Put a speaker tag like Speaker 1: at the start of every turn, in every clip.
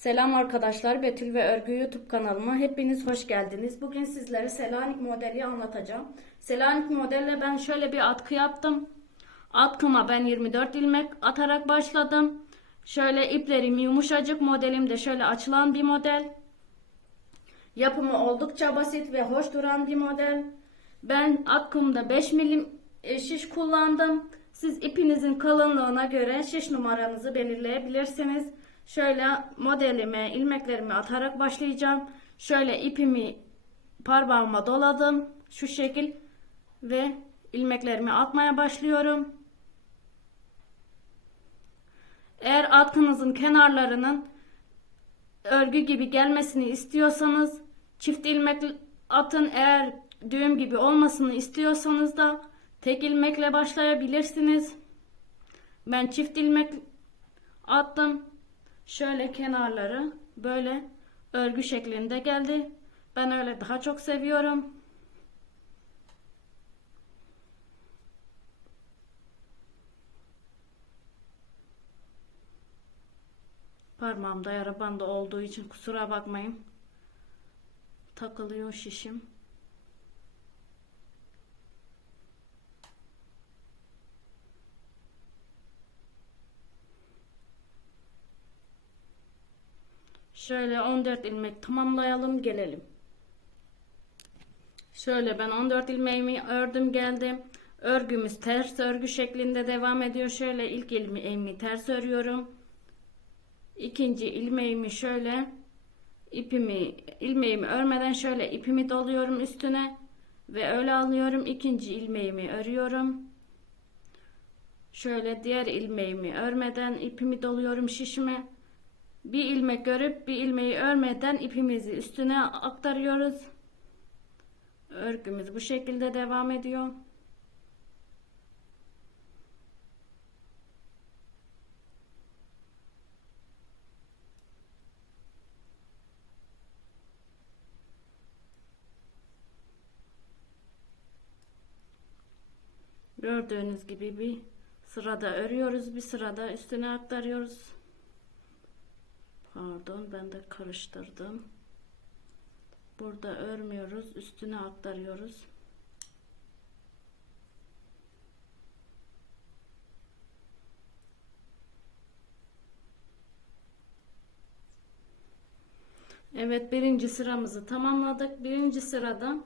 Speaker 1: Selam arkadaşlar, Betül ve Örgü YouTube kanalıma hepiniz hoş geldiniz. Bugün sizlere Selanik modeli anlatacağım. Selanik modelle ben şöyle bir atkı yaptım. Atkıma ben 24 ilmek atarak başladım. Şöyle iplerim yumuşacık, modelim de şöyle açılan bir model. Yapımı oldukça basit ve hoş duran bir model. Ben atkımda 5 milim e, şiş kullandım. Siz ipinizin kalınlığına göre şiş numaranızı belirleyebilirsiniz. Şöyle modelime, ilmeklerimi atarak başlayacağım. Şöyle ipimi parmağıma doladım. Şu şekil ve ilmeklerimi atmaya başlıyorum. Eğer atkınızın kenarlarının örgü gibi gelmesini istiyorsanız çift ilmek atın. Eğer düğüm gibi olmasını istiyorsanız da tek ilmekle başlayabilirsiniz. Ben çift ilmek attım. Şöyle kenarları böyle örgü şeklinde geldi. Ben öyle daha çok seviyorum. Parmağımda yara bandı olduğu için kusura bakmayın. Takılıyor şişim. Şöyle 14 ilmek tamamlayalım gelelim. Şöyle ben 14 ilmeğimi ördüm geldim. Örgümüz ters örgü şeklinde devam ediyor. Şöyle ilk ilmeğimi ters örüyorum. İkinci ilmeğimi şöyle ipimi ilmeğimi örmeden şöyle ipimi doluyorum üstüne ve öyle alıyorum. İkinci ilmeğimi örüyorum. Şöyle diğer ilmeğimi örmeden ipimi doluyorum şişime. Bir ilmek örüp bir ilmeği örmeden ipimizi üstüne aktarıyoruz. Örgümüz bu şekilde devam ediyor. Gördüğünüz gibi bir sırada örüyoruz, bir sırada üstüne aktarıyoruz. Pardon ben de karıştırdım. Burada örmüyoruz, üstüne aktarıyoruz. Evet birinci sıramızı tamamladık. Birinci sırada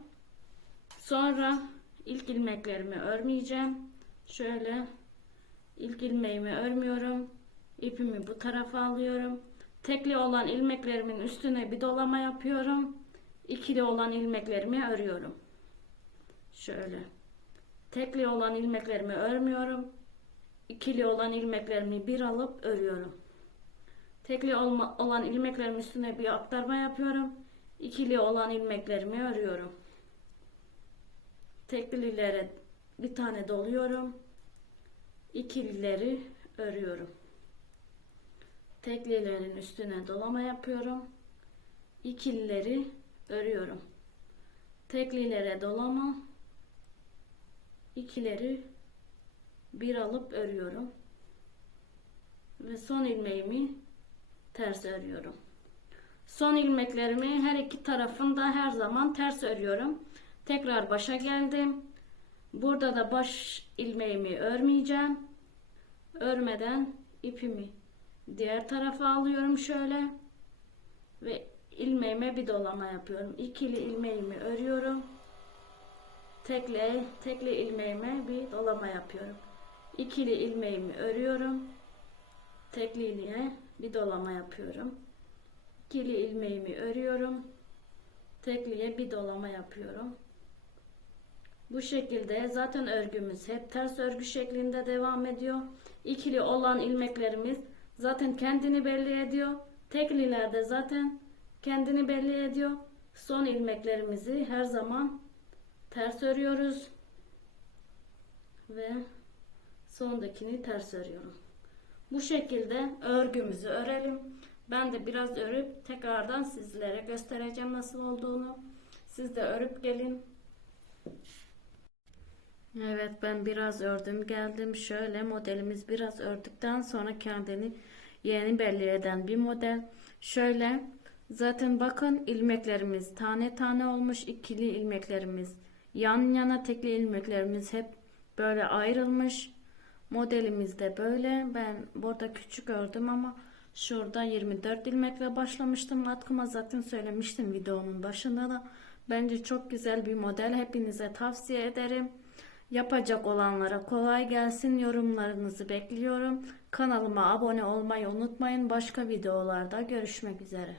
Speaker 1: sonra ilk ilmeklerimi örmeyeceğim. Şöyle ilk ilmeğimi örmüyorum. İpimi bu tarafa alıyorum. Tekli olan ilmeklerimin üstüne bir dolama yapıyorum. İkili olan ilmeklerimi örüyorum. Şöyle. Tekli olan ilmeklerimi örmüyorum. İkili olan ilmeklerimi bir alıp örüyorum. Tekli olma, olan ilmeklerimin üstüne bir aktarma yapıyorum. İkili olan ilmeklerimi örüyorum. Teklilere bir tane doluyorum. İkilileri örüyorum. Teklilerin üstüne dolama yapıyorum. İkilileri örüyorum. Teklilere dolama. ikileri bir alıp örüyorum. Ve son ilmeğimi ters örüyorum. Son ilmeklerimi her iki tarafında her zaman ters örüyorum. Tekrar başa geldim. Burada da baş ilmeğimi örmeyeceğim. Örmeden ipimi diğer tarafa alıyorum şöyle ve ilmeğime bir dolama yapıyorum. İkili ilmeğimi örüyorum. Tekle tekli ilmeğime bir dolama yapıyorum. İkili ilmeğimi örüyorum. Tekli ilmeğe bir dolama yapıyorum. İkili ilmeğimi örüyorum. Tekliye bir dolama yapıyorum. Bu şekilde zaten örgümüz hep ters örgü şeklinde devam ediyor. İkili olan ilmeklerimiz zaten kendini belli ediyor. Teklilerde zaten kendini belli ediyor. Son ilmeklerimizi her zaman ters örüyoruz. Ve sondakini ters örüyorum. Bu şekilde örgümüzü örelim. Ben de biraz örüp tekrardan sizlere göstereceğim nasıl olduğunu. Siz de örüp gelin. Evet ben biraz ördüm geldim. Şöyle modelimiz biraz ördükten sonra kendini yeni belli eden bir model. Şöyle zaten bakın ilmeklerimiz tane tane olmuş ikili ilmeklerimiz yan yana tekli ilmeklerimiz hep böyle ayrılmış. Modelimiz de böyle. Ben burada küçük ördüm ama şurada 24 ilmekle başlamıştım. Atkıma zaten söylemiştim videonun başında da. Bence çok güzel bir model. Hepinize tavsiye ederim. Yapacak olanlara kolay gelsin. Yorumlarınızı bekliyorum. Kanalıma abone olmayı unutmayın. Başka videolarda görüşmek üzere.